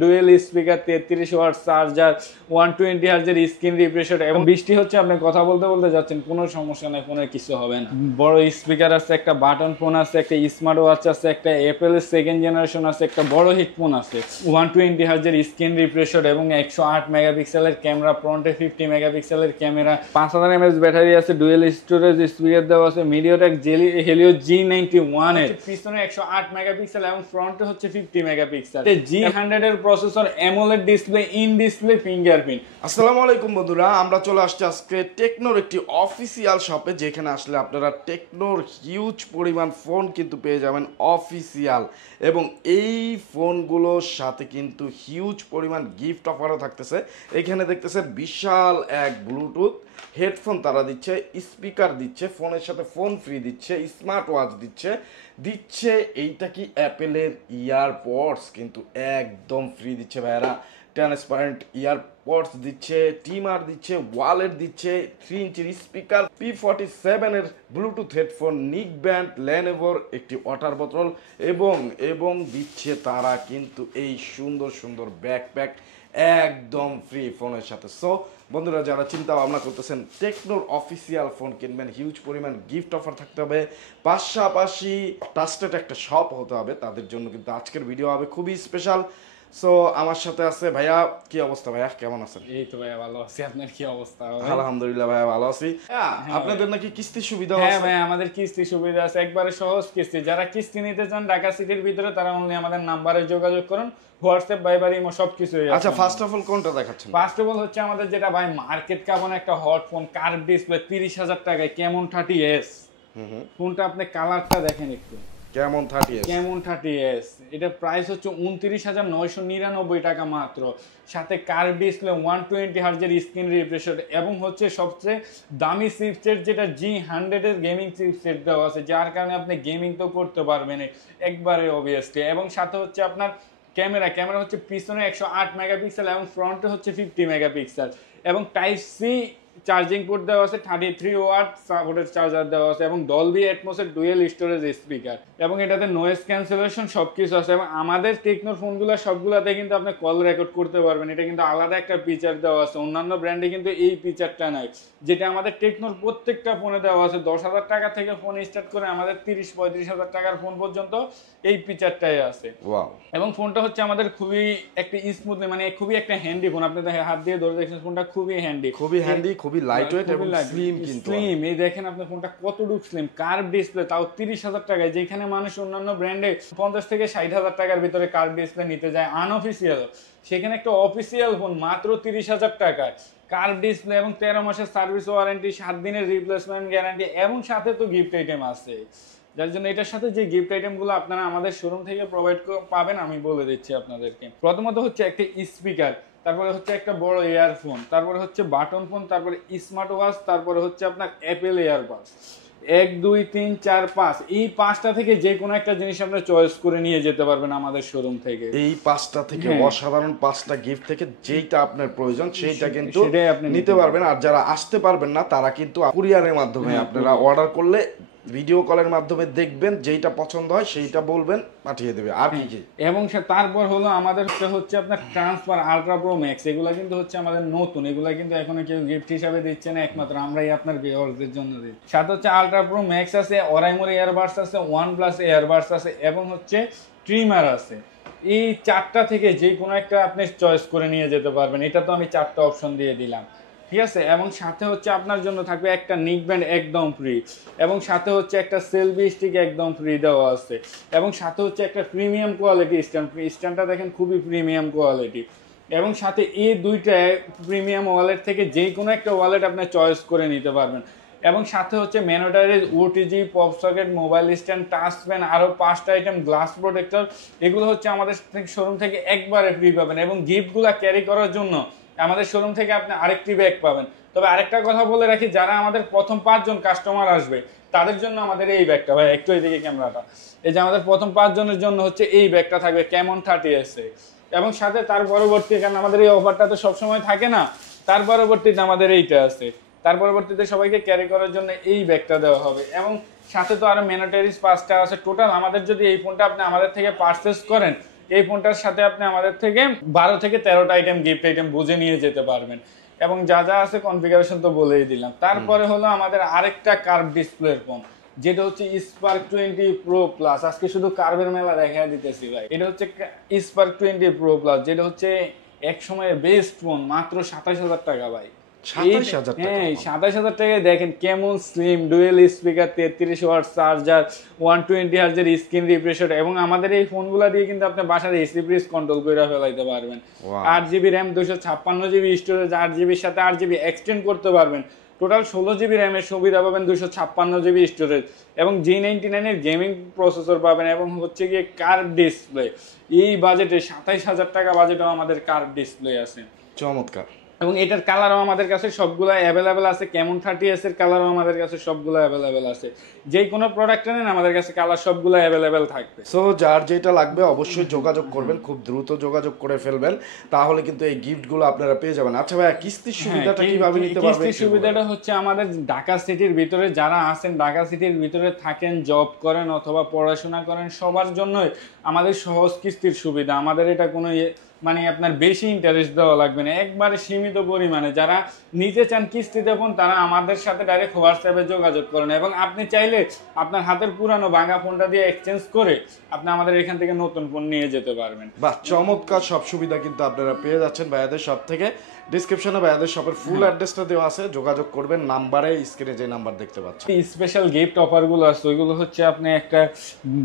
Dual speaker, 33 watt charger, 120 হার্জের screen refresh rate এবং বৃষ্টি হচ্ছে, আপনি কথা বলতে বলতে যাচ্ছেন, কোনো সমস্যা নাই, কোনো কিছু হবে না। বড় স্পিকার আছে, একটা বাটন ফোন আছে, একটা স্মার্ট ওয়াচ আছে, একটা অ্যাপেল সেকেন্ড জেনারেশন আছে, একটা বড় হেডফোন আছে, 120 হার্জের স্ক্রিন রিফ্রেশ রেট এবং 108 মেগাপিক্সেলের ক্যামেরা, ফ্রন্টে 50 মেগাপিক্সেলের ক্যামেরা, 5000 mAh ব্যাটারি আছে, ডুয়েল স্টোরেজ স্পিকার দেওয়া আছে, মিডিয়াটেক হেলিও G91 এর, পিছনে 108 মেগাপিক্সেল এবং ফ্রন্টে হচ্ছে 50 মেগাপিক্সেল, G100 এর processor, AMOLED display, in display fingerprint. আসসালামু আলাইকুম বন্ধুরা, আমরা চলে আসছি আজকে টেকনোর একটি অফিসিয়াল শপে, যেখানে আসলে আপনারা টেকনোর হিউজ পরিমাণ ফোন কিন্তু পেয়ে যাবেন অফিসিয়াল, এবং এই ফোনগুলোর সাথে কিন্তু হিউজ পরিমাণ গিফট অফারও থাকতেছে। এখানে দেখতেছেন বিশাল এক ব্লুটুথ হেডফোন তারা দিচ্ছে, স্পিকার দিচ্ছে, ফোনের সাথে ফোন ফ্রি দিচ্ছে, স্মার্ট ওয়াচ দিচ্ছে এইটা কি অ্যাপেলের ইয়ারপডস কিন্তু একদম ফ্রি দিচ্ছে ভাইয়ারা, ট্রান্সপারেন্ট ইয়ারপডস দিচ্ছে, টিমার দিচ্ছে, ওয়ালেট দিচ্ছে, 3 ইঞ্চির স্পিকার, P47 এর ব্লুটুথ হেডফোন, নিক ব্যান্ড, লেনোভোর একটি ওয়াটার বোতল এবং দিচ্ছে তারা কিন্তু এই সুন্দর সুন্দর ব্যাকপ্যাক একদম ফ্রি ফোনের সাথে। সো বন্ধুরা, যারা চিন্তা ভাবনা করতেছেন টেকনোর অফিসিয়াল ফোন কিনবেন, হিউজ পরিমাণ গিফট অফার থাকতে হবে, পাশাপাশি ট্রাস্টেড একটা শপ হতে হবে, তাদের জন্য কিন্তু আজকের ভিডিও হবে খুবই স্পেশাল। সো আমার সাথে আছে ভাইয়া। কি অবস্থা ভাইয়া, কেমন আছেন? এই তো ভাইয়া ভালো আছি, আপনার কি অবস্থা? আলহামদুলিল্লাহ ভাইয়া ভালো আছি। আপনাদের নাকি কিস্তি সুবিধা আছে? হ্যাঁ ভাই, আমাদের কিস্তি সুবিধা আছে, একবারে সহজ কিস্তি। যারা কিস্তি নিতে চান ঢাকা সিটির ভিতরে, তারা অনলি আমাদের নাম্বারে যোগাযোগ করুন, হোয়াটসঅ্যাপ, ভাইবার, ইমো সবকিছু। আচ্ছা, ফার্স্ট অফ অল কোনটা দেখাচ্ছেন? ফার্স্ট অফ অল হচ্ছে আমাদের যেটা ভাই মার্কেট কাবন একটা হট ফোন, কার্ভ ডিসপ্লে, 30,000 টাকায় কেমন 30s। ফোনটা আপনি কালারটা দেখেন একটু, কেমন 30s, এটা প্রাইস হচ্ছে 29,999 টাকা মাত্র, সাথে কার্ভ ডিসপ্লে, 120 হার্জের স্ক্রিন রিফ্রেশ রেট এবং হচ্ছে সবচেয়ে দামি চিপসেট যেটা G100 এর গেমিং চিপসেট দেওয়া আছে, যার কারণে আপনি গেমিং তো করতে পারবেন একবারে অবভিয়াসলি। এবং সাথে হচ্ছে আপনার ক্যামেরা হচ্ছে পিছনে 108 মেগাপিক্সেল এবং ফ্রন্টে হচ্ছে 50 মেগাপিক্সেল এবং টাইপ সি চার্জিং পোর্ট দেওয়া আছে, 33 ওয়াট সাপোর্টেড চার্জার দেওয়া আছে এবং ডলবি অ্যাটমসের ডুয়েল স্টোরেজ স্পিকার এবং এটাতে নয়েজ ক্যান্সেলেশন সবকিছু আছে। এবং আমাদের টেকনোর ফোনগুলো সবগুলোতে কিন্তু আপনি কল রেকর্ড করতে পারবেন, এটা কিন্তু আলাদা একটা ফিচার দেওয়া আছে, অন্যান্য ব্র্যান্ডে কিন্তু এই ফিচারটা নাই, যেটা আমাদের টেকনোর প্রত্যেকটা ফোনে দেওয়া আছে। 10,000 টাকা থেকে ফোন স্টার্ট করে আমাদের 30-35,000 টাকার ফোন পর্যন্ত এই ফিচারটাই আছে। এবং ফোনটা হচ্ছে আমাদের খুবই একটা স্মুথ, মানে খুবই একটা হ্যান্ডি ফোন। আপনি হাত দিয়ে ধরে দেখছেন, ফোনটা খুবই হ্যান্ডি, খুবই লাইটওয়েট এবং স্লিম। কিন্তু স্লিম, এই দেখেন আপনি ফোনটা কতটুকু স্লিম, কার্ভ ডিসপ্লে, তাও 30,000 টাকায়, যেখানে মানুষ অন্যান্য ব্র্যান্ডে 50,000-60,000 টাকার ভিতরে কার্ভ ডিসপ্লে নিতে যায় আনঅফিসিয়াল, সেখানে একটা অফিসিয়াল ফোন মাত্র 30,000 টাকায়, কার্ভ ডিসপ্লে এবং 13 মাসের সার্ভিস ওয়ারেন্টি, 7 দিনের রিপ্লেসমেন্ট গ্যারান্টি এবং সাথে তো গিফট আইটেম আছে। যার জন্য এটার সাথে যে গিফট আইটেমগুলো আপনারা আমাদের শোরুম থেকে প্রোভাইড পাবেন, আমি বলে দিচ্ছি আপনাদেরকে। প্রথমত হচ্ছে একটা স্পিকার, তারপরে হচ্ছে একটা বড় ইয়ারফোন, তারপরে হচ্ছে বাটন ফোন, তারপরে স্মার্ট ওয়াচ, তারপরে হচ্ছে আপনার অ্যাপেল এয়ারবাডস। 1 2 3 4 5, এই 5টা থেকে যে কোনো একটা জিনিস আপনি চয়েস করে নিয়ে যেতে পারবেন আমাদের শোরুম থেকে। এই 5টা থেকে অসাধারণ 5টা গিফট থেকে যেটা আপনার প্রয়োজন সেইটা কিন্তু নিতে পারবেন। আর যারা আসতে পারবেন না, তারা কিন্তু কুরিয়ারের মাধ্যমে আপনারা অর্ডার করলে ভিডিও কলের মাধ্যমে দেখবেন, যেইটা পছন্দ হয় সেইটা বলবেন, পাঠিয়ে দেবে। আর কি এবং তারপর হলো আমাদের হচ্ছে আপনার ট্রান্সফার আলট্রা প্রো ম্যাক্স, এগুলা কিন্তু হচ্ছে আমাদের নতুন, এগুলা কিন্তু এখনো কেউ গিফট হিসাবে দিচ্ছে না, একমাত্র আমরাই আপনার ভিউয়ারদের জন্য দিচ্ছি। সাথে হচ্ছে আলট্রা প্রো ম্যাক্স আছে, ওরাইমোর এয়ারবাডস আছে, OnePlus এয়ারবাডস আছে এবং হচ্ছে ট্রিমার আছে। এই 4টা থেকে যে কোনো একটা আপনি চয়েস করে নিয়ে যেতে পারবেন। এটা তো আমি 4টা অপশন দিয়ে দিলাম, ঠিক আছে। এবং সাথে হচ্ছে আপনার জন্য থাকবে একটা নিক ব্যান্ড একদম ফ্রি, এবং সাথে হচ্ছে একটা সেলফি স্টিক একদম ফ্রি দেওয়া আছে, এবং সাথে হচ্ছে একটা প্রিমিয়াম কোয়ালিটি স্ট্যান্ডটা দেখেন খুবই প্রিমিয়াম কোয়ালিটি, এবং সাথে এই দুইটা প্রিমিয়াম ওয়ালেট থেকে যে কোনো একটা ওয়ালেট আপনি চয়েস করে নিতে পারবেন। এবং সাথে হচ্ছে ম্যানোটাইজ, OTG, pop socket, mobile stand, touch pen, আরও 5টা আইটেম, গ্লাস প্রোটেক্টর, এগুলো হচ্ছে আমাদের শোরুম থেকে একবারে ফ্রি পাবেন। এবং গিফটগুলো ক্যারি করার জন্য আমাদের শোরুম থেকে আপনি আরেকটি ব্যাগ পাবেন। তবে আরেকটা কথা বলে রাখি, যারা আমাদের প্রথম 5 জন কাস্টমার আসবে তাদের জন্য আমাদের এই ব্যাগটা, ভাই একটু এদিকে ক্যামেরাটা, এই যে আমাদের প্রথম 5 জনের জন্য হচ্ছে এই ব্যাগটা থাকবে, কেমন 30s। এবং সাথে তার পরবর্তী, কারণ আমাদের এই অফারটা তো সবসময় থাকে না, তার পরবর্তীতে আমাদের এইটা আছে, তার পরবর্তীতে সবাইকে ক্যারি করার জন্য এই ব্যাগটা দেওয়া হবে। এবং সাথে তো আরো ম্যান্ডেটরি 5টা আছে টোটাল। আমাদের যদি এই ফোনটা আপনি আমাদের থেকে পারচেজ করেন, এই ফোনটার সাথে আপনি আমাদের থেকে 12 থেকে 13টা আইটেম গিফট আইটেম বুঝে নিয়ে যেতে পারবেন। এবং যা যা আছে কনফিগারেশন তো বলেই দিলাম। তারপরে হলো আমাদের আরেকটা কার্ভ ডিসপ্লের ফোন, যেটা হচ্ছে স্পার্ক 20 প্রো প্লাস। আজকে শুধু কার্ভের মেলা দেখা দিতেছি ভাই। এটা হচ্ছে স্পার্ক 20 প্রো প্লাস, যেটা হচ্ছে এক সময়ের বেস্ট ফোন, মাত্র 27,000 টাকা ভাই। 27,000 টাকা? হ্যাঁ, 27,000 টাকায় দেখেন কেমন slim, dual speaker, 33 watt charger, 120 হার্জের স্ক্রিন রিফ্রেশ রেট। এবং আমাদের এই ফোনগুলো দিয়ে কিন্তু আপনি বাসার এসি ফ্রিজ কন্ট্রোল করে ফেলাইতে পারবেন। 8GB র্যাম, 256GB স্টোরেজ, 8GBর সাথে 8GB এক্সটেন্ড করতে পারবেন। টোটাল 16GB র্যামের সুবিধা পাবেন, 256GB স্টোরেজ এবং G99 এর গেমিং প্রসেসর পাবেন। এবং হচ্ছে গিয়ে কার্ভ ডিসপ্লে। এই বাজেটে 27,000 টাকা বাজেটেও আমাদের কার্ভ ডিসপ্লে আছে। চমৎকার। এবং এটার কালারও আমাদের কাছে সবগুলো অ্যাভেলেবেল আছে। কেমন 30s এর কালারও আমাদের কাছে সবগুলো অ্যাভেলেবেল আছে। যে কোনো প্রোডাক্ট নেন আমাদের কাছে কালার সবগুলো অ্যাভেলেবেল থাকবে। সো যার যেটা লাগবে অবশ্যই যোগাযোগ করবেন, খুব দ্রুত যোগাযোগ করে ফেলবেন, তাহলে কিন্তু এই গিফটগুলো আপনারা পেয়ে যাবেন। আচ্ছা ভাইয়া, কিস্তির সুবিধাটা কিভাবে নিতে পারবেন? কিস্তির সুবিধাটা হচ্ছে আমাদের ঢাকা সিটির ভিতরে যারা আছেন, ঢাকা সিটির ভিতরে থাকেন, জব করেন অথবা পড়াশোনা করেন, সবার জন্যই আমাদের সহজ কিস্তির সুবিধা। আমাদের এটা কোনো মানে আপনার বেশি ইন্টারেস্ট দেওয়া লাগবে না, একবারে সীমিত পরিমাণে। যারা নিতে চান কিস্তিতে ফোন, তারা আমাদের সাথে ডাইরেক্ট হোয়াটসঅ্যাপে যোগাযোগ করেন। এবং আপনি চাইলে আপনার হাতের পুরানো ভাঙা ফোনটা দিয়ে এক্সচেঞ্জ করে আপনি আমাদের এখান থেকে নতুন ফোন নিয়ে যেতে পারবেন। বাহ, চমৎকার সব সুবিধা কিন্তু আপনারা পেয়ে যাচ্ছেন ভাইয়াদের শপ থেকে। ডিসক্রিপশনে ভাইয়াদের শপের ফুল অ্যাড্রেসটা দেওয়া আছে, যোগাযোগ করবেন নাম্বারে, স্ক্রিনে যে নাম্বার দেখতে পাচ্ছেন। স্পেশাল গিফট অফারগুলো আছে, ওইগুলো হচ্ছে আপনি একটা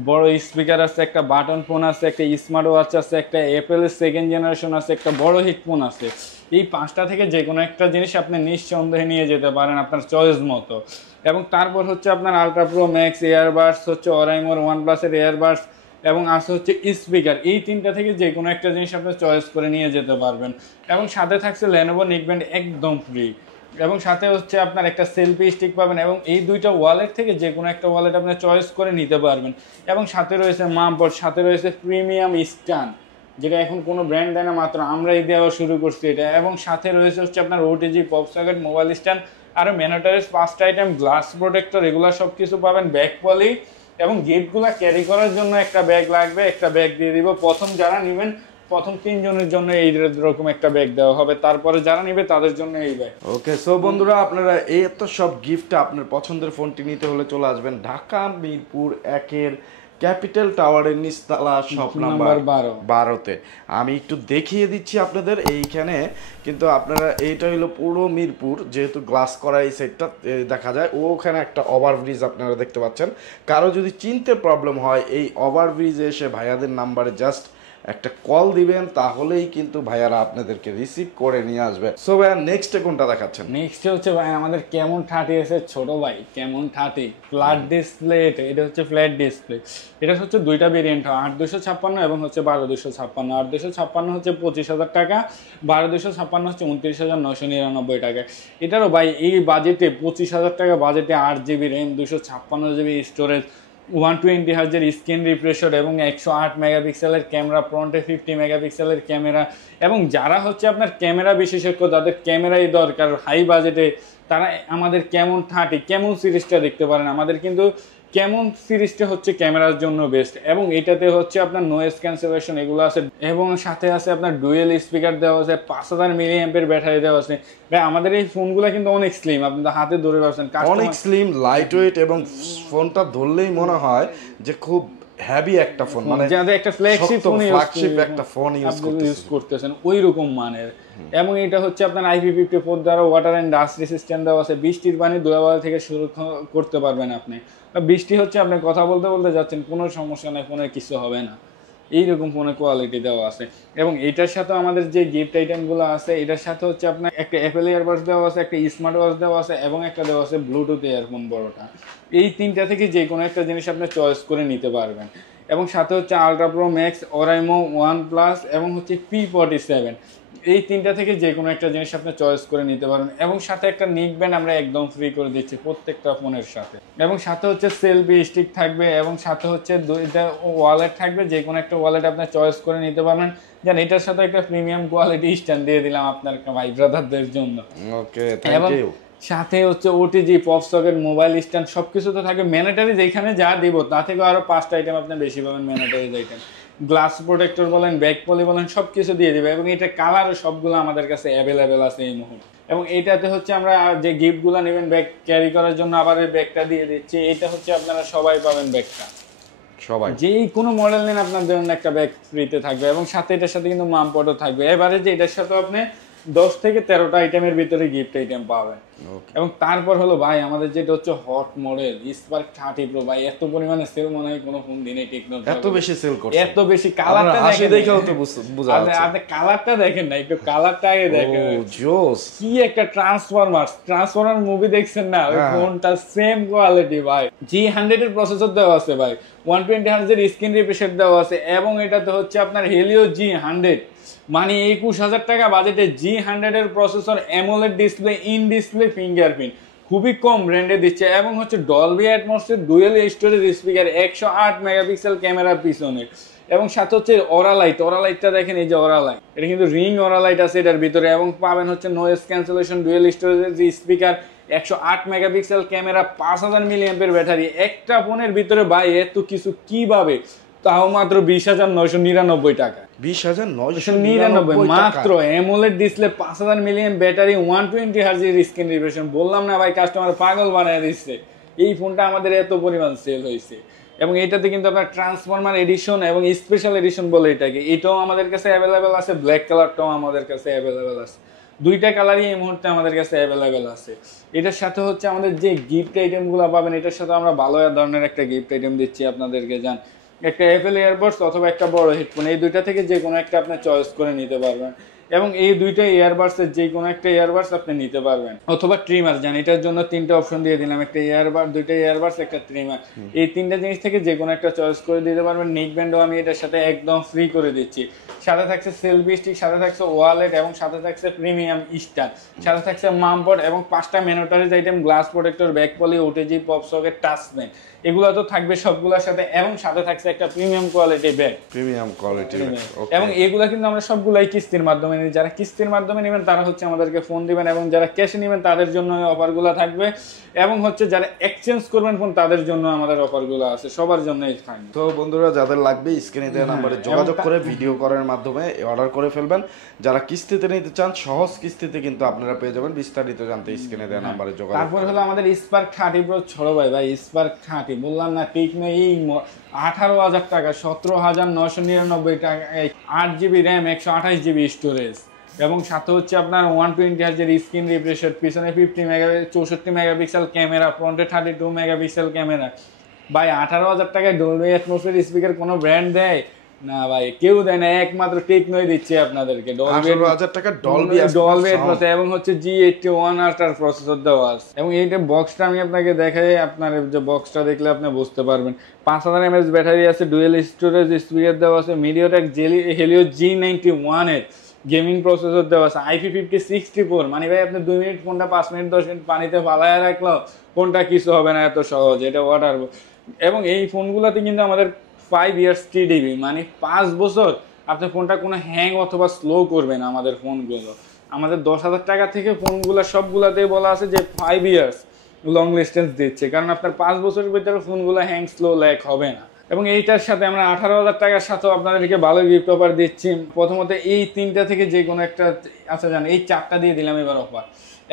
বড় স্পিকার আছে, একটা বাটন ফোন আছে, একটা স্মার্ট ওয়াচ আছে, একটা অ্যাপেলের সেকেন্ড জেনারেশন আছে, একটা বড় হেডফোন আছে। এই 5টা থেকে যে কোনো একটা জিনিস আপনি নিঃসন্দেহে নিয়ে যেতে পারেন আপনার চয়েস মতো। এবং তারপর হচ্ছে আপনার আলট্রা প্রো ম্যাক্স, এয়ারবাডস হচ্ছে অরাইমোর, ওয়ানপ্লাসের এয়ারবাডস এবং আছে হচ্ছে স্পিকার। এই 3টা থেকে যে কোনো একটা জিনিস আপনি চয়েস করে নিয়ে যেতে পারবেন। এবং সাথে থাকছে লেনোভো নিকব্যান্ড একদম ফ্রি। এবং সাথে হচ্ছে আপনার একটা সেলফি স্টিক পাবেন। এবং এই 2টা ওয়ালেট থেকে যে কোনো একটা ওয়ালেট আপনি চয়েস করে নিতে পারবেন। এবং সাথে রয়েছে মামপট, সাথে রয়েছে প্রিমিয়াম স্ট্যান্ড, যেটা এখন কোনো ব্র্যান্ড দেয় না, মাত্র আমরাই দেওয়া শুরু করছি এটা। এবং সাথে রয়েছে হচ্ছে আপনার OTG, pop socket, mobile stand, আরও ম্যানোটারিজ 5টা আইটেম, গ্লাস প্রোটেক্টর, এগুলো সব কিছু পাবেন। ব্যাগ পলি এবং গিফটগুলো ক্যারি করার জন্য একটা ব্যাগ লাগবে, একটা ব্যাগ দিয়ে দিব। প্রথম যারা নেবেন, প্রথম 3 জনের জন্য এই রকম একটা ব্যাগ দেওয়া হবে, তারপরে যারা নেবে তাদের জন্য এই ব্যাগ। ওকে, সো বন্ধুরা, আপনারা এই এত সব গিফট আপনার পছন্দের ফোনটি নিতে হলে চলে আসবেন ঢাকা মিরপুর 1-এর ক্যাপিটাল টাওয়ারের নিচতলা শপ নাম্বার 12-তে। আমি একটু দেখিয়ে দিচ্ছি আপনাদের। এইখানে কিন্তু আপনারা, এইটা হলো পুরো মিরপুর, যেহেতু গ্লাস করা এই সাইডটা দেখা যায়, ওখানে একটা ওভারব্রিজ আপনারা দেখতে পাচ্ছেন। কারো যদি চিনতে প্রবলেম হয়, এই ওভারব্রিজে এসে ভাইয়াদের নাম্বারে জাস্ট একটা কল দিবেন, তাহলেই কিন্তু ভাইয়ারা আপনাদেরকে রিসিভ করে নিয়ে আসবে। সো ভাইয়া, নেক্সটে কোনটা দেখাচ্ছেন? নেক্সটে হচ্ছে ভাই আমাদের কেমন 30s এর ছোট ভাই, কেমন 30 ফ্ল্যাট ডিসপ্লে। এটা হচ্ছে ফ্ল্যাট ডিসপ্লে। এটা হচ্ছে 2টা ভেরিয়েন্ট হয়, 8256 এবং হচ্ছে 12256। 8256 হচ্ছে 25,000 টাকা, 12256 হচ্ছে 29,999 টাকা। এটারও ভাই এই বাজেটে 25,000 টাকা বাজেটে 8GB র্যাম, 256GB স্টোরেজ, 120 হার্জের স্ক্রিন রিফ্রেশ রেট এবং 108 মেগাপিক্সেলের ক্যামেরা, ফ্রন্টে 50 মেগাপিক্সেলের ক্যামেরা। এবং যারা হচ্ছে আপনার ক্যামেরা বিশেষজ্ঞ, যাদের ক্যামেরাই দরকার হাই বাজেটে, তারা আমাদের কেমন 30 কেমন সিরিজটা দেখতে পারেন। আমাদের কিন্তু কেমন সিরিজটা হচ্ছে ক্যামেরার জন্য বেস্ট। এবং এটাতে হচ্ছে আপনার নয়েজ ক্যান্সেলেশন এগুলো আছে। এবং সাথে আছে আপনার ডুয়েল স্পিকার দেওয়া আছে, 5000 মিলিঅ্যাম্পের ব্যাটারি দেওয়া আছে। ভাই আমাদের এই ফোনগুলো কিন্তু অনেক স্লিম, আপনাদের হাতে ধরে পাচ্ছেন, অনেক স্লিম, লাইট ওয়েট, এবং ফোনটা ধরলেই মনে হয় যে খুব হেভি একটা ফোন, মানে যাদের একটা ফ্ল্যাগশিপ একটা ফোন ইউজ করতেছেন ওই রকম মানের। এবং এটা হচ্ছে আপনার IP54 দ্বারা ওয়াটার এন্ড ডাস্ট রেসিস্ট্যান্ট দেওয়া আছে। বৃষ্টির পানি, ধুলাবালি থেকে সুরক্ষা করতে পারবেন আপনি। বৃষ্টি হচ্ছে, আপনি কথা বলতে বলতে যাচ্ছেন, কোনো সমস্যা নেই, ফোনের কিছু হবে না, এইরকম ফোনের কোয়ালিটি দেওয়া আছে। এবং এটার সাথে আমাদের যে গিফট আইটেমগুলো আছে, এটার সাথে হচ্ছে আপনার একটা অ্যাপেল ইয়ারবাডস দেওয়া আছে, একটা স্মার্ট ওয়াচ দেওয়া আছে এবং একটা দেওয়া আছে ব্লুটুথ ইয়ারফোন বড়টা। এই 3টা থেকে যে কোনো একটা জিনিস আপনি চয়েস করে নিতে পারবেন। এবং সাথে হচ্ছে আলট্রা প্রো ম্যাক্স, অরাইমো, OnePlus এবং হচ্ছে P47, এই 3টা থেকে যে কোনো একটা জিনিস আপনি চয়েস করে নিতে পারেন। এবং সাথে একটা নিকব্যান্ড আমরা একদম ফ্রি করে দিচ্ছি প্রত্যেকটা ফোনের সাথে। এবং সাথে হচ্ছে সেলফি স্টিক থাকবে এবং সাথে হচ্ছে 2টা ওয়ালেট থাকবে, যে কোনো একটা ওয়ালেট আপনি চয়েস করে নিতে পারবেন। যেন এটার সাথে একটা প্রিমিয়াম কোয়ালিটি স্ট্যান্ড দিয়ে দিলাম আপনার ভাই ব্রাদারদের জন্য। ওকে, থ্যাংক ইউ। সাথে হচ্ছে OTG, pop socket, mobile stand সবকিছু তো থাকে। ম্যান্ডেটরি যেখানে যা দিব তা থেকে আরো 5টা আইটেম আপনি বেশি পাবেন ম্যান্ডেটরি আইটেম। গ্লাস প্রোটেক্টর বলেন, ব্যাক পলি বলেন, সবকিছু দিয়ে দিবে। এবং এটা কালার সবগুলো আমাদের কাছে অ্যাভেলেবেল আছে এই মুহূর্তে। এবং এটাতে হচ্ছে আমরা যে গিফটগুলো নেবেন ব্যাগ ক্যারি করার জন্য আবার এই ব্যাগটা দিয়ে দিচ্ছি। এটা হচ্ছে আপনারা সবাই পাবেন ব্যাগটা, সবাই যেই কোনো মডেল নেন আপনার জন্য একটা ব্যাগ ফ্রিতে থাকবে। এবং সাথে এটার সাথে কিন্তু মামপটও থাকবে। এবারে যে এটার সাথে আপনি 10 থেকে 13টা আইটেমের ভিতরে গিফট আইটেম পাবেন। এবং তারপর হলো ভাই আমাদের যেটা হচ্ছে হট মডেল স্পার্ক 30 প্রো। ভাই এত পরিমাণে সেল মনে হয় কোনো ফোন দিনে টেকনোলজি এত বেশি সেল করছে, এত বেশি কালারটা দেখেও তো বোঝা যাচ্ছে। আপনি কালারটা দেখেন না, একটু কালারটা আগে দেখেন। ও জোস, কি একটা ট্রান্সফরমার মুভি দেখছেন না, ওই ফোনটা সেম কোয়ালিটি ভাই। G100 এর প্রসেসর দেওয়া আছে ভাই, 120 হার্জ এর স্ক্রিন রিফ্রেশ দেওয়া আছে। এবং এটাতে হচ্ছে আপনার হেলিও G100, মানে 21,000 টাকা বাজেটে G100 এর processor, AMOLED display, in display fingerprint, খুবই কম ব্র্যান্ডে দিচ্ছে। এবং হচ্ছে ডলবি অ্যাটমসের ডুয়েল স্টোরেজ স্পিকার, 108 মেগাপিক্সেল ক্যামেরার পিছনে। এবং সাথে হচ্ছে অরালাইটটা দেখেন, এই যে অরালাইট, এটা কিন্তু রিং অরালাইট আছে এটার ভিতরে। এবং পাবেন হচ্ছে noise cancellation, dual storage speaker, 108 megapixel camera, 5000 মিলিঅ্যাম্পের ব্যাটারি। একটা ফোনের ভিতরে ভাই এত কিছু কিভাবে, তাও মাত্র 20,999 টাকা। 20,999 মাত্র। অ্যামোলেড ডিসপ্লে, 5000 মিলিঅ্যাম্প ব্যাটারি, 120 হার্জের স্ক্রিন রিফ্রেশ। বললাম না ভাই, কাস্টমার পাগল বানায় দিচ্ছে। এই ফোনটা আমাদের এত পরিমাণ সেল হয়েছে। এবং এটাতে কিন্তু আপনার ট্রান্সফরমার এডিশন এবং স্পেশাল এডিশন বলে এটাকে, এটাও আমাদের কাছে অ্যাভেলেবেল আছে। ব্ল্যাক কালারটাও আমাদের কাছে অ্যাভেলেবেল আছে। দুইটা কালারই এই মুহূর্তে আমাদের কাছে অ্যাভেলেবেল আছে। এটার সাথে হচ্ছে আমাদের যে গিফট আইটেমগুলো পাবেন, এটার সাথে আমরা ভালো ধরনের একটা গিফট আইটেম দিচ্ছি আপনাদেরকে। জান, একটা অ্যাপেল এয়ারবাডস অথবা একটা বড় হেডফোন, এই দুইটা থেকে যে কোনো একটা আপনি চয়েস করে নিতে পারবেন। এবং এই দুইটা ইয়ারবাডসের যে কোনো একটা ইয়ারবাডস আপনি নিতে পারবেন, অথবা ট্রিমার। জান, এটার জন্য 3টা অপশন দিয়ে দিলাম, একটা ইয়ারবাড, দুইটা ইয়ারবাডস, একটা ট্রিমার। এই 3টা জিনিস থেকে যে কোনো একটা চয়েস করে দিতে পারবেন। নেক ব্যান্ডও আমি এটার সাথে একদম ফ্রি করে দিচ্ছি। সাথে থাকছে সেলফি স্টিক, সাথে থাকছে ওয়ালেট, এবং সাথে থাকছে প্রিমিয়াম স্টার, সাথে থাকছে মামপড, এবং 5টা ম্যানোটারিজ item, glass protector, back poly, OTG, pop socket, touch pen, এগুলো তো থাকবে সবগুলোর সাথে। এবং সাথে থাকছে একটা প্রিমিয়াম কোয়ালিটি ব্যাগ, এবং এগুলো কিন্তু আমরা সবগুলাই কিস্তির মাধ্যমে নিই। যারা কিস্তির মাধ্যমে নেবেন তারা হচ্ছে আমাদেরকে ফোন দিবেন, এবং যারা ক্যাশে নেবেন তাদের জন্য অফারগুলো থাকবে। এবং হচ্ছে যারা এক্সচেঞ্জ করবেন ফোন, তাদের জন্য আমাদের অফারগুলো আছে, সবার জন্যই থাকবে। তো বন্ধুরা, যাদের লাগবে স্ক্রিনে দেওয়া নম্বরে যোগাযোগ করে ভিডিও কলের মাধ্যমে অর্ডার করে ফেলবেন। যারা কিস্তিতে নিতে চান, সহজ কিস্তিতে কিন্তু আপনারা পেয়ে যাবেন। বিস্তারিত জানতে স্ক্রিনে দেওয়া নম্বরে যোগাযোগ। তারপর হলো আমাদের স্পার্ক 30 প্রো ছোট ভাই। স্পার্ক 30 বললাম না, ঠিক নেই, এই 18,000 টাকা, 17,999 টাকা, 8GB র্যাম, 128GB স্টোরেজ। এবং সাথে হচ্ছে আপনার 120 হার্জের স্ক্রিন রিফ্রেশের, পিছনে 64 মেগাপিক্সেল ক্যামেরা, ফ্রন্টে 32 মেগাপিক্সেল ক্যামেরা। ভাই 18,000 টাকায় ডলবি অ্যাটমসফিয়ার স্পিকার কোনো ব্র্যান্ড দেয় না ভাই, কেউ দেয় না, একমাত্র টেকনোই দিচ্ছে আপনাদেরকে। 18,000 টাকা ডলবি অ্যাটমস, এবং হচ্ছে G81 আল্ট্রা প্রসেসর দেওয়া আছে। এবং এইটা বক্সটা আমি আপনাকে দেখাই, আপনার যে বক্সটা দেখলে আপনি বুঝতে পারবেন। 5000 mAh ব্যাটারি আছে, ডুয়েল স্টোরেজ স্পিকার দেওয়া আছে, মিডিয়াটেক হেলিও G91 এর গেমিং প্রসেসর দেওয়া আছে, IP5064। মানে ভাই আপনি 2 মিনিট ফোনটা 5 মিনিট 10 মিনিট পানিতে ফালায় রাখলো, ফোনটা কিছু হবে না, এত সহজ, এটা ওয়াটার। এবং এই ফোনগুলোতে কিন্তু আমাদের 5 ইয়ার্স TDB, মানে 5 বছর আপনার ফোনটা কোনো হ্যাং অথবা স্লো করবে না। আমাদের ফোনগুলো, আমাদের 10,000 টাকা থেকে ফোনগুলো সবগুলাতেই বলা আছে যে 5 ইয়ার্স লং ডিস্টেন্স দিচ্ছে, কারণ আপনার 5 বছরের ভিতরে ফোনগুলো হ্যাং স্লো ল্যাগ হবে না। এবং এইটার সাথে আমরা 18,000 টাকার সাথেও আপনাদেরকে ভালো গিফট অফার দিচ্ছি। প্রথমত এই 3টা থেকে যে কোনো একটা, আচ্ছা জান, এই 4টা দিয়ে দিলাম এবার অফার।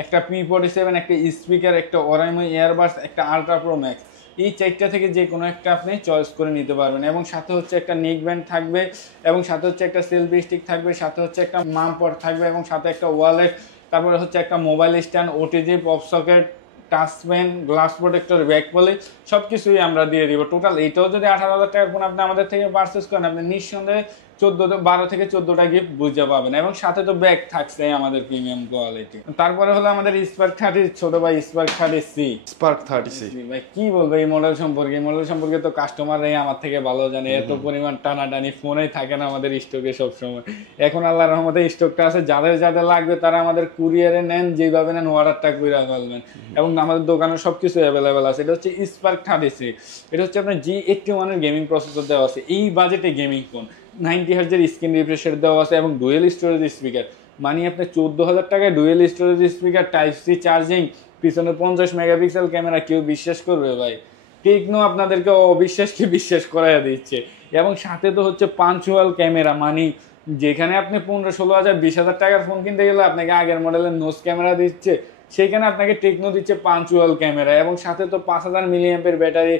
একটা P47, একটা স্পিকার, একটা ওরাইমো ইয়ারবাডস, একটা আলট্রা প্রো ম্যাক্স। এই 4টা থেকে যে কোনো একটা আপনি চয়েস করে নিতে পারবেন। এবং সাথে হচ্ছে একটা নেক ব্যান্ড থাকবে, এবং সাথে হচ্ছে একটা সেলফি স্টিক থাকবে, সাথে হচ্ছে একটা মামপড থাকবে, এবং সাথে একটা ওয়ালেট, তারপরে হচ্ছে একটা mobile stand, OTG, pop socket, touch pen, glass protector, back poly, সবকিছুই আমরা দিয়ে দিব। টোটাল এইটাও যদি 18,000 টাকার ফোন আপনি আমাদের থেকে পারচেস করেন, আপনি নিঃসন্দেহে 12 থেকে 14টা গিফট বুঝে পাবেন। এবং সাথে তো ব্যাগ থাকছে আমাদের প্রিমিয়াম কোয়ালিটি। তারপরে হলো আমাদের স্পার্ক 30 ছোট ভাই, স্পার্ক 30C। স্পার্ক 30C ভাই কি বলবো এই মডেল সম্পর্কে? এই মডেল সম্পর্কে তো কাস্টমাররাই আমার থেকে ভালো জানে। এত পরিমাণ টানাটানি ফোনেই থাকে না আমাদের স্টকে সবসময়। এখন আল্লাহর রহমতে স্টকটা আছে, যাদের যাদের লাগবে তারা আমাদের কুরিয়ারে নেন, যেভাবে নেন অর্ডারটা কইরা ফেলবেন। এবং আমাদের দোকানে সবকিছু অ্যাভেলেবেল আছে। এটা হচ্ছে স্পার্ক 30C। এটা হচ্ছে আপনার G81 এর গেমিং প্রসেসর দেওয়া আছে। এই বাজেটে গেমিং ফোন, 90 হার্জের স্ক্রিন রিফ্রেশের দেওয়া আছে, এবং ডুয়েল স্টোরেজ স্পিকার। মানে আপনি 14,000 টাকায় dual storage speaker, type C charging, পিছনে 50 মেগাপিক্সেল ক্যামেরা, কেউ বিশ্বাস করবে ভাই? টেকনো আপনাদেরকে অবিশ্বাসকে বিশ্বাস করাইয়া দিচ্ছে। এবং সাথে তো হচ্ছে পাঞ্চুয়াল ক্যামেরা, মানে যেখানে আপনি 15-16 হাজার 20 হাজার টাকার ফোন কিনতে গেলে আপনাকে আগের মডেলের নোজ ক্যামেরা দিচ্ছে, সেখানে আপনাকে টেকনো দিচ্ছে পাঞ্চুয়াল ক্যামেরা, এবং সাথে তো 5000 মিলিঅ্যাম্পের ব্যাটারি,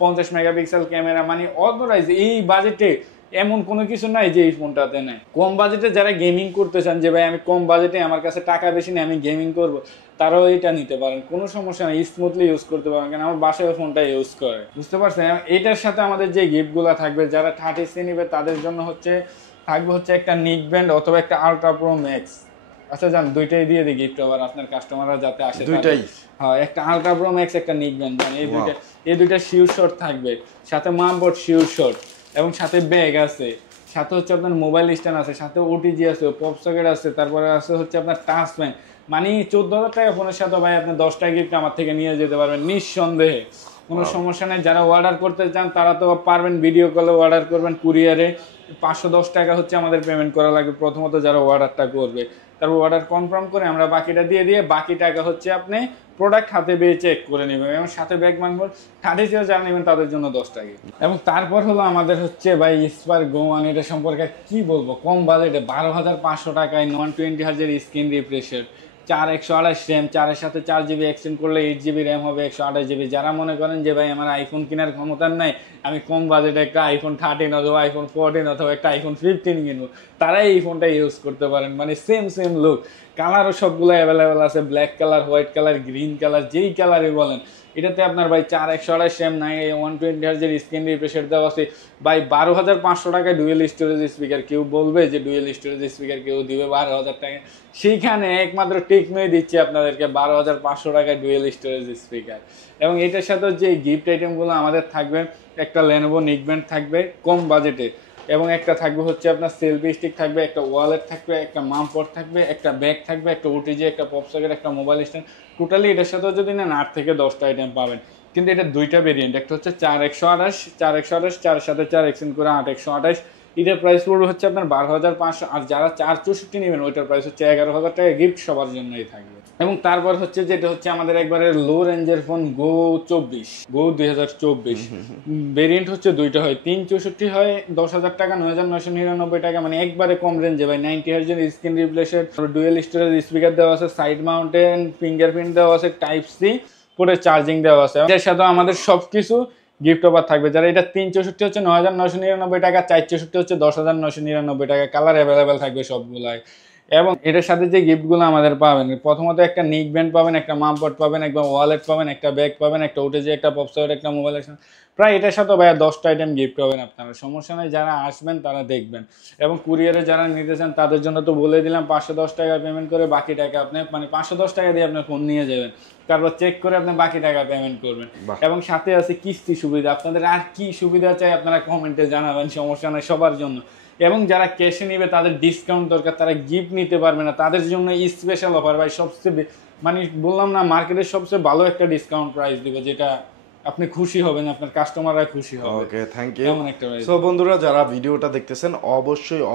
50 মেগাপিক্সেল ক্যামেরা। মানে অথরাইজ এই বাজেটে এমন কোনো কিছু নাই যে এই ফোনটাতে নাই। কম বাজেটে যারা গেমিং করতে চান, যে ভাই আমি কম বাজেটে, আমার কাছে টাকা বেশি নেই, আমি গেমিং করব, তারাও এটা নিতে পারেন, কোনো সমস্যা নেই, স্মুথলি ইউজ করতে পারেন। কারণ আমার বাসায় ফোনটা ইউজ করে, বুঝতে পারছেন। এটার সাথে আমাদের যে গিফটগুলো থাকবে, যারা 30C নিবে তাদের জন্য থাকবে হচ্ছে একটা নিক ব্যান্ড অথবা একটা আলট্রা প্রো ম্যাক্স। আচ্ছা যান, দুইটাই দিয়ে দিই গিফট ওভার, আপনার কাস্টমাররা যাতে আসে দুইটাই। হ্যাঁ, একটা আলট্রা প্রো ম্যাক্স, একটা নিক ব্যান্ড, এই দুইটা শিওর শট থাকবে, সাথে মামবোর্ড শিওর শট, এবং সাথে ব্যাগ আছে, সাথে হচ্ছে আপনার মোবাইল স্ট্যান্ড আছে, সাথে ওটিজি আছে, পপ সকেট আছে, তারপরে আছে হচ্ছে আপনার টাচ প্যান। মানে 14,000 টাকা ফোনের সাথে ভাই আপনি 10টা গিফট আমার থেকে নিয়ে যেতে পারবেন নিঃসন্দেহে, কোনো সমস্যা নেই। যারা অর্ডার করতে চান তারা তো পারবেন, ভিডিও কলে অর্ডার করবেন, কুরিয়ারে 510 টাকা হচ্ছে আমাদের পেমেন্ট করা লাগবে প্রথমত, যারা অর্ডারটা করবে। তারপর অর্ডার কনফার্ম করে আমরা বাকিটা দিয়ে বাকি টাকা হচ্ছে আপনি প্রোডাক্ট হাতে পেয়ে চেক করে নেবেন, এবং সাথে ব্যাগ মানবো 30 যারা নেবেন তাদের জন্য 10 টাকা। এবং তারপর হলো আমাদের হচ্ছে ভাই স্পার গো ওয়ান, এটা সম্পর্কে কি বলবো, কম বাজেটে 12,500 টাকায় 120 হার্জ স্ক্রিন রিফ্রেশের, 128 র্যাম, 4-এর সাথে 4GB এক্সটেন্ড করলে 8GB র্যাম হবে, 128GB। যারা মনে করেন যে ভাই আমার আইফোন কেনার ক্ষমতা নাই, আমি কম বাজেটে একটা আইফোন 13 অথবা আইফোন 14 অথবা একটা আইফোন 15 কিনবো, তারাই এই ফোনটা ইউজ করতে পারেন। মানে সেম লুক, কালারও সবগুলো অ্যাভেলেবেল আছে, black colour, white colour, green colour, যেই কালারই বলেন। এটাতে আপনার ভাই 128 র্যাম, 120 হার্জের স্ক্রিন রিফ্রেশের দেওয়া আছে ভাই। 12,500 টাকায় ডুয়েল স্টোরেজ স্পিকার, কেউ বলবে যে ডুয়েল স্টোরেজ স্পিকার কেউ দিবে 12,000 টাকা, সেইখানে একমাত্র টেকনোই দিচ্ছে আপনাদেরকে 12,500 টাকায় ডুয়েল স্টোরেজ স্পিকার। এবং এটার সাথে যে গিফট আইটেমগুলো আমাদের থাকবে, একটা লেনোভো নিকব্যান্ড থাকবে কম বাজেটে, এবং একটা থাকবে হচ্ছে আপনার সেলফি স্টিক থাকবে, একটা ওয়ালেট থাকবে, একটা মামপট থাকবে, একটা ব্যাগ থাকবে, একটা ওটিজি, একটা পপ সকেট, একটা মোবাইল স্ট্যান্ড। টোটালি এটার সাথে যদি নেন 8 থেকে 10টা আইটেম পাবেন। কিন্তু এটা দুইটা ভেরিয়েন্ট, একটা হচ্ছে 4/128, 4/128, 4 সাথে 4 এক্সটেন্ড করে 8/128। এটার প্রাইস পড়বে হচ্ছে আপনার 12,500। আর যারা 4/64 নেবেন ওইটার প্রাইস হচ্ছে 11,000 টাকা, গিফট সবার জন্যই থাকবে। এবং তারপর হচ্ছে যেটা হচ্ছে আমাদের একবারে লো রেঞ্জের ফোন গো 2024 ভেরিয়েন্ট হচ্ছে দুইটা হয়, 364 হয় 10,000 টাকা, 9,999 টাকা, মানে একবারে কম রেঞ্জে ভাই। 90 হার্জের স্ক্রিন রিপ্লেসের, ডুয়েল স্টোরেজ স্পিকার দেওয়া আছে, সাইড মাউন্টেন ফিঙ্গারপ্রিন্ট দেওয়া আছে, টাইপ সি পুরো চার্জিং দেওয়া আছে। এর সাথে আমাদের সবকিছু গিফট অফার থাকবে। যারা এটা 364 হচ্ছে 9,999 টাকা, 464 হচ্ছে 10,999 টাকা, কালার অ্যাভেলেবেল থাকবে সবগুলাই। এবং এটার সাথে যে গিফটগুলো আমাদের পাবেন, প্রথমত একটা নিক ব্যান্ড পাবেন, একটা মামপট পাবেন, একটা ওয়ালেট পাবেন, একটা ব্যাগ পাবেন, একটা ওটিজি, একটা পপ সকেট, একটা মোবাইল। প্রায় এটার সাথে ভাইয়া 10টা আইটেম গিফট পাবেন আপনারা, সমস্যা নেই, যারা আসবেন তারা দেখবেন। এবং কুরিয়ারে যারা নিতে চান তাদের জন্য তো বলে দিলাম 510 টাকা পেমেন্ট করে বাকি টাকা আপনি, মানে 510 টাকা দিয়ে আপনার ফোন নিয়ে যাবেন, তারপর চেক করে আপনি বাকি টাকা পেমেন্ট করবেন। এবং সাথে আছে কিস্তি সুবিধা। আপনাদের আর কি সুবিধা চাই আপনারা কমেন্টে জানাবেন, সমস্যা নেই, সবার জন্য। এবং যারা ক্যাশে নিবে তাদের ডিসকাউন্ট দরকার, তারা গিফট নিতে পারবে না, তাদের জন্য স্পেশাল অফার ভাই। সবচেয়ে মানে বললাম না, মার্কেটের সবচেয়ে ভালো একটা ডিসকাউন্ট প্রাইস দিবে, যেটা আপনি খুশি হবেন, আপনার কাস্টমাররা খুশি হবে। ওকে, থ্যাংক ইউ। এমন একটা প্রাইস। সো বন্ধুরা, যারা ভিডিওটা দেখতেছেন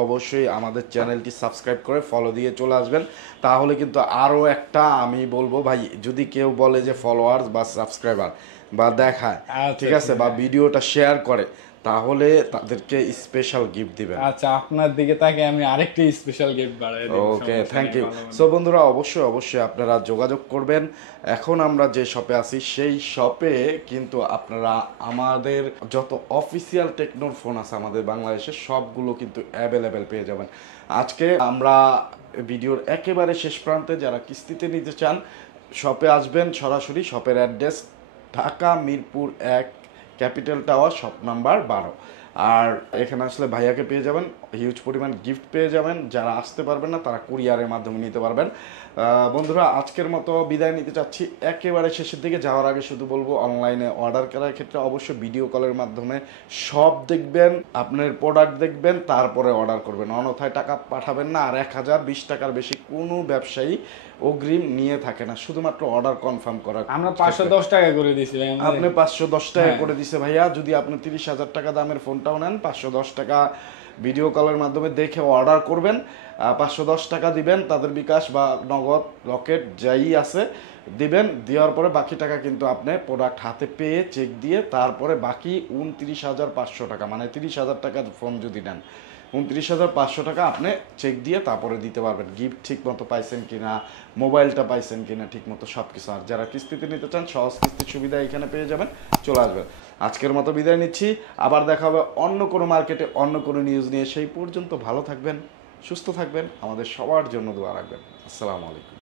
অবশ্যই আমাদের চ্যানেলটি সাবস্ক্রাইব করে ফলো দিয়ে চলে আসবেন। তাহলে কিন্তু আরও একটা আমি বলবো ভাই, যদি কেউ বলে যে ফলোয়ার্স বা সাবস্ক্রাইবার বা দেখায়, ঠিক আছে, বা ভিডিওটা শেয়ার করে, তাহলে তাদেরকে স্পেশাল গিফট দিবেন। আচ্ছা, আপনার দিকে তাকে আমি আরেকটা স্পেশাল গিফট বাড়াই দেব। ওকে, থ্যাংক ইউ। সো বন্ধুরা, অবশ্যই আপনারা যোগাযোগ করবেন। এখন আমরা যে শপে আছি সেই শপে কিন্তু আপনারা আমাদের যত অফিসিয়াল টেকনোর ফোন আছে আমাদের বাংলাদেশে সবগুলো কিন্তু অ্যাভেলেবেল পেয়ে যাবেন। আজকে আমরা ভিডিওর একেবারে শেষ প্রান্তে, যারা কিস্তিতে নিতে চান শপে আসবেন সরাসরি। শপের address Dhaka Mirpur 1, capital tower, shop number 12। আর এখানে আসলে ভাইয়াকে পেয়ে যাবেন, হিউজ পরিমাণ গিফট পেয়ে যাবেন। যারা আসতে পারবেন না তারা কুরিয়ারের মাধ্যমে নিতে পারবেন। বন্ধুরা, আজকের মতো বিদায় নিতে চাচ্ছি। একেবারে শেষের দিকে যাওয়ার আগে শুধু বলবো, অনলাইনে অর্ডার করার ক্ষেত্রে অবশ্যই ভিডিও কলের মাধ্যমে সব দেখবেন, আপনার প্রোডাক্ট দেখবেন, তারপরে অর্ডার করবেন। অন্যথায় টাকা পাঠাবেন না। আর 1,020 টাকার বেশি কোনো ব্যবসায়ী অগ্রিম নিয়ে থাকে না, শুধুমাত্র অর্ডার কনফার্ম করার। আমরা 510 টাকা করে দিছি ভাই। আপনি 510 টাকা করে দিছে ভাইয়া। যদি আপনি 30,000 টাকা দামের ফোনটাও নেন, 510 টাকা ভিডিও কলের মাধ্যমে দেখে অর্ডার করবেন। 510 টাকা দিবেন, তাদের বিকাশ বা নগদ রকেট যাই আছে দিবেন। দেওয়ার পরে বাকি টাকা কিন্তু আপনি প্রোডাক্ট হাতে পেয়ে চেক দিয়ে তারপরে বাকি 29,500 টাকা, মানে 30,000 টাকার ফোন যদি নেন 29,500 টাকা আপনি চেক দিয়ে তারপরে দিতে পারবেন। গিফট ঠিক মতো পাইছেন কিনা, মোবাইলটা পাইছেন কিনা ঠিক মতো সব কিছু। আর যারা কিস্তিতে নিতে চান সহজ কিস্তির সুবিধা এখানে পেয়ে যাবেন, চলে আসবেন। আজকের মতো বিদায় নিচ্ছি, আবার দেখা হবে অন্য কোনো মার্কেটে অন্য কোনো নিউজ নিয়ে। সেই পর্যন্ত ভালো থাকবেন, সুস্থ থাকবেন, আমাদের সবার জন্য দোয়া রাখবেন। আসসালামু আলাইকুম।